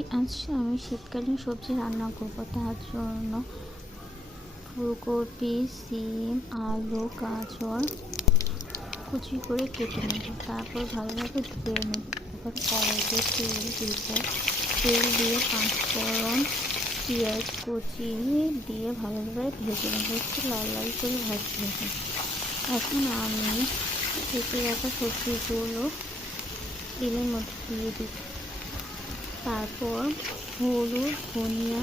আজ আমি শীতকালীন সবজি রান্না করব। তার জন্য ফুলকপি, সিম, আলু, গাজর কুচি করে কেটে নেব। তারপর ভালোভাবে ধুয়ে নেব। এবার কড়াইতে তেল দিব। তেল দিয়ে পাঁচফোড়ন, পেঁয়াজ কুচি দিয়ে ভালোভাবে ভেজে নেব। একটু লাল লাল করে ভাজতে হবে। এখন আমি কেটে রাখা সবজিগুলো তেলের মধ্যে দিয়ে দিব। তারপর হলুদ, ধনিয়া,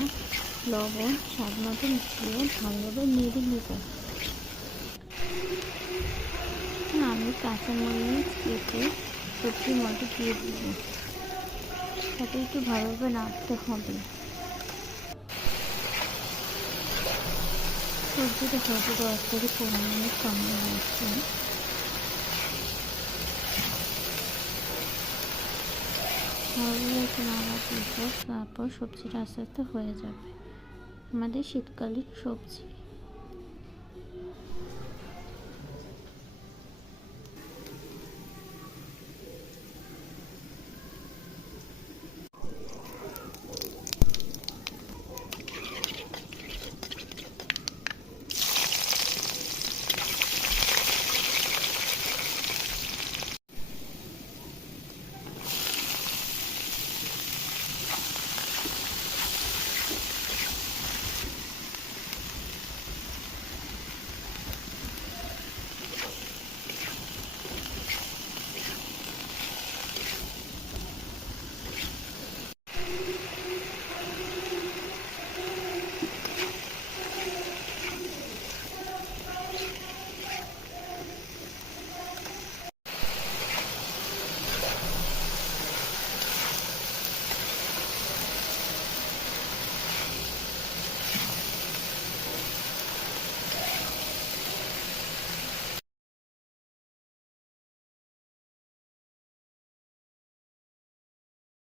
লবণ স্বাদ মতো দিয়ে ভালোভাবে নেড়ে নেব। আমি কাঁচামরিচ কেটে সবজির মধ্যে দিয়ে দিব। তাতে একটু ভালোভাবে নাড়তে হবে। সবজিটা হয়তো 10 থেকে 15 মিনিট সময় লাগছে। ভালোভাবে একটু নাড়া দিব। তারপর সবজিটা আস্তে আস্তে হয়ে যাবে। আমাদের শীতকালীন সবজি।